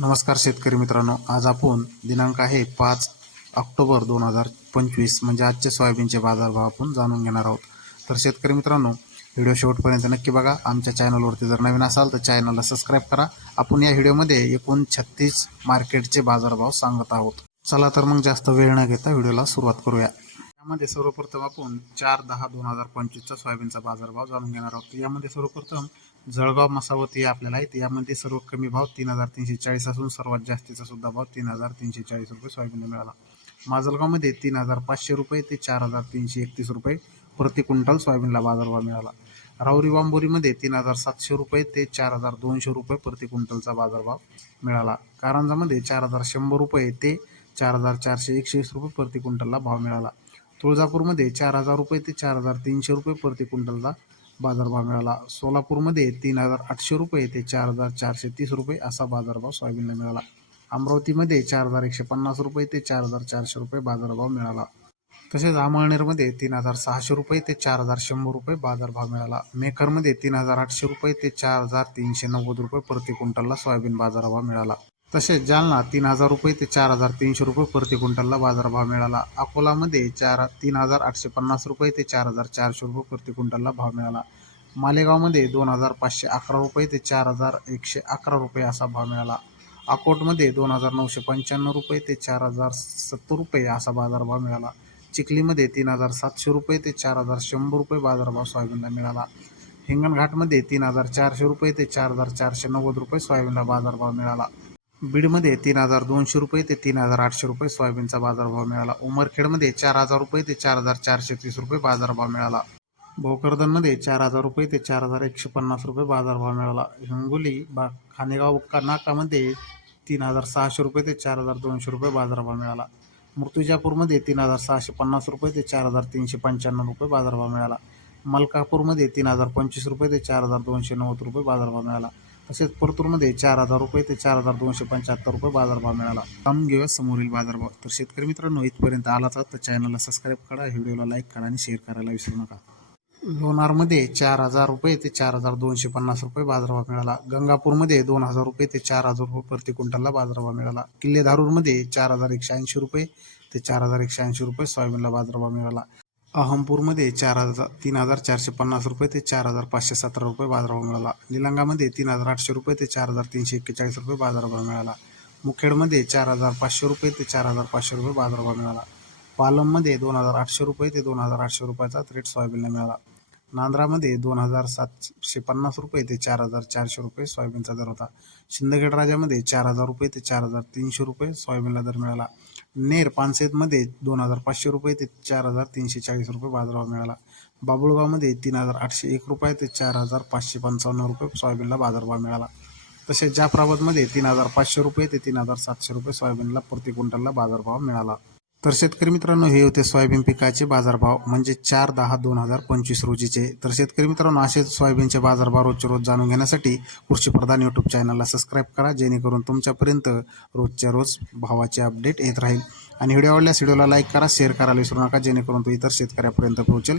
नमस्कार शेतकरी मित्रांनो आज आपण दिनांक आहे पाच ऑक्टोबर दोन हजार पंचवीस म्हणजे आजचे सोयाबीनचे बाजारभाव आपण जाणून घेणार आहोत. तर शेतकरी मित्रांनो व्हिडिओ शेवटपर्यंत नक्की बघा. आमच्या चॅनलवरती जर नवीन असाल तर चॅनलला सबस्क्राईब करा. आपण या व्हिडिओमध्ये एकूण छत्तीस मार्केटचे बाजारभाव सांगत आहोत. चला तर मग जास्त वेळ न घेता व्हिडिओला सुरुवात करूया. यामध्ये सर्वप्रथम आपण चार दहा दोन हजार पंचवीसचा सोयाबीनचा बाजारभाव जाणून घेणार आहोत. यामध्ये सर्वप्रथम जळगाव मसावती आपल्याला आहे. यामध्ये सर्व कमी भाव तीन हजार तीनशे चाळीस असून सर्वात जास्तीचा सुद्धा भाव तीन हजार तीनशे चाळीस रुपये सोयाबीन मिळाला. माजलगावमध्ये तीन हजार पाचशे रुपये ते चार हजार तीनशे एकतीस रुपये प्रति क्विंटल सोयाबीनला बाजारभाव मिळाला. राहुरी बांबोरीमध्ये तीन हजार सातशे रुपये ते चार हजार दोनशे रुपये प्रति क्विंटलचा बाजारभाव मिळाला. कारंजामध्ये चार हजार शंभर रुपये ते चार हजार चारशे एकशेवीस रुपये प्रति क्विंटलला भाव मिळाला. तुळजापूरमध्ये चार हजार रुपये ते चार हजार तीनशे रुपये प्रति क्विंटलला बाजारभाव मिळाला. सोलापूरमध्ये तीन हजार आठशे रुपये ते चार हजार चारशे तीस रुपये असा बाजारभाव सोयाबीनला मिळाला. अमरावतीमध्ये चार हजार एकशे पन्नास रुपये ते चार हजार चारशे रुपये बाजारभाव मिळाला. तसेच अमळनेरमध्ये तीन हजार सहाशे रुपये ते चार हजार शंभर रुपये बाजारभाव मिळाला. मेखरमध्ये तीन हजार आठशे रुपये ते चार हजार तीनशे नव्वद रुपये प्रति क्विंटलला सोयाबीन बाजारभाव मिळाला. तसेच जालना तीन हजार रुपये ते चार हजार तीनशे रुपये प्रति क्विंटलला बाजारभाव मिळाला. अकोलामध्ये चार तीन हजार आठशे पन्नास रुपये ते चार हजार चारशे रुपये प्रति क्विंटलला भाव मिळाला. मालेगावमध्ये दोन हजार पाचशे अकरा रुपये ते चार हजार एकशे अकरा रुपये असा भाव मिळाला. अकोटमध्ये दोन हजार नऊशे पंच्याण्णव रुपये ते चार हजार सत्तर रुपये असा बाजारभाव मिळाला. चिखलीमध्ये तीन हजार सातशे रुपये ते चार हजार शंभर रुपये बाजारभाव सोयाबीनला मिळाला. हिंगणघाटमध्ये तीन हजार चारशे रुपये ते चार हजार चारशे नव्वद रुपये सोयाबीनला बाजारभाव मिळाला. बीडमध्ये तीन हजार दोनशे रुपये ते तीन हजार आठशे रुपये सोयाबीनचा बाजारभाव मिळाला. उमरखेडमध्ये चार हजार रुपये ते चार हजार चारशे तीस रुपये बाजारभाव मिळाला. भोकरदनमध्ये चार हजार रुपये ते चार हजार एकशे पन्नास रुपये बाजारभाव मिळाला. हिंगोली बा खानेगाव का नाकामध्ये तीन हजार सहाशे रुपये ते चार हजार दोनशे रुपये बाजारभाव मिळाला. मृत्युजापूरमध्ये तीन हजार सहाशे पन्नास रुपये ते चार हजार तीनशे पंच्याण्णव रुपये बाजारभाव मिळाला. मलकापूरमध्ये तीन हजार पंचवीस रुपये ते चार हजार दोनशे नव्वद रुपये बाजारभाव मिळाला. तसेच परतूरमध्ये चार हजार रुपये ते चार हजार दोनशे पंच्याहत्तर रुपये बाजारभाव मिळाला. जाणून घेऊया समोरील बाजारभाव. तर शेतकरी मित्रांनो इथपर्यंत आलाच तर चॅनलला सबस्क्राईब करा व्हिडिओला लाईक करा आणि शेअर करायला विसरू नका. लोणारमध्ये चार हजार रुपये ते चार हजार दोनशे पन्नास रुपये बाजारभाव मिळाला. गंगापूरमध्ये दोन हजार रुपये ते चार हजार रुपये प्रति क्विंटलला बाजारभाव मिळाला. किल्ले धारूरमध्ये चार हजार एकशे ऐंशी रुपये ते चार हजार एकशे ऐंशी रुपये सोयाबीनला बाजारभाव मिळाला. अहमपूरमध्ये चार हजार तीन हजार चारशे पन्नास रुपये ते चार हजार पाचशे सतरा रुपये बाजारभाव मिळाला. निलंगामध्ये तीन हजार आठशे रुपये ते चार हजार तीनशे एक्केचाळीस रुपये बाजारभाव मिळाला. मुखेडमध्ये चार हजार पाचशे रुपये ते चार हजार पाचशे रुपये बाजारभाव मिळाला. पालममध्ये दोन हजार आठशे रुपये ते दोन हजार आठशे रुपयाचा रेट सोयाबीनला मिळाला. नांद्रामध्ये दोन हजार सातशे पन्नास रुपये ते चार हजार चारशे रुपये सोयाबीनचा दर होता. शिंदगड राजामध्ये चार हजार रुपये ते चार हजार तीनशे रुपये सोयाबीनला दर मिळाला. नेर पानसेतमध्ये दोन हजार पाचशे रुपये ते चार हजार तीनशे चाळीस रुपये बाजारभाव मिळाला. बाबुळगावमध्ये तीन हजार आठशे एक रुपये ते चार हजार पाचशे पंचावन्न रुपये सोयाबीनला बाजारभाव मिळाला. तसेच जाफराबादमध्ये तीन हजार पाचशे रुपये ते तीन हजार सातशे रुपये सोयाबीनला प्रति क्विंटलला बाजारभाव मिळाला. तर शेतकरी मित्रांनो हे होते सोयाबीन पिकाचे बाजारभाव म्हणजे चार दहा दोन हजार पंचवीस रोजीचे. तर शेतकरी मित्रांनो असेच सोयाबीनचे बाजारभाव रोजचे रोज जाणून घेण्यासाठी कृषी प्रधान यूट्यूब चॅनलला सबस्क्राईब करा जेणेकरून तुमच्यापर्यंत रोजच्या रोज भावाचे अपडेट येत राहील. आणि व्हिडिओ आवडल्यास व्हिडिओला लाईक करा शेअर करायला विसरू नका जेणेकरून तो इतर शेतकऱ्यापर्यंत पोहोचेल.